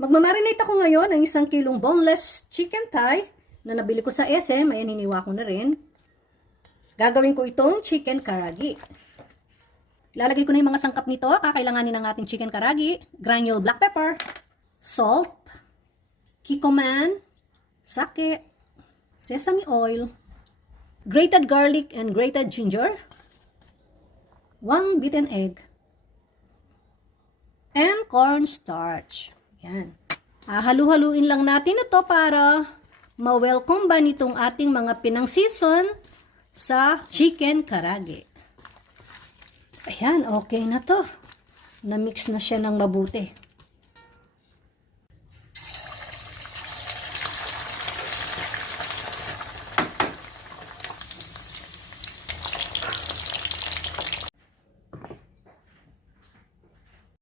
Magmamarinate ako ngayon ng 1 kilong boneless chicken thigh na nabili ko sa SM. Ayan, hiniwa ko na rin. Gagawin ko itong chicken karagi. Lalagay ko na yung mga sangkap nito. Kakailanganin ng ating chicken karagi. Granule black pepper, salt, kikoman, sake, sesame oil, grated garlic and grated ginger, 1 beaten egg, and cornstarch. Yan. Halu-haluin lang natin ito para ma-welcome ba nitong ating mga pinang-season sa chicken karagi. Ayan, okay na to. Na-mix na siya ng mabuti.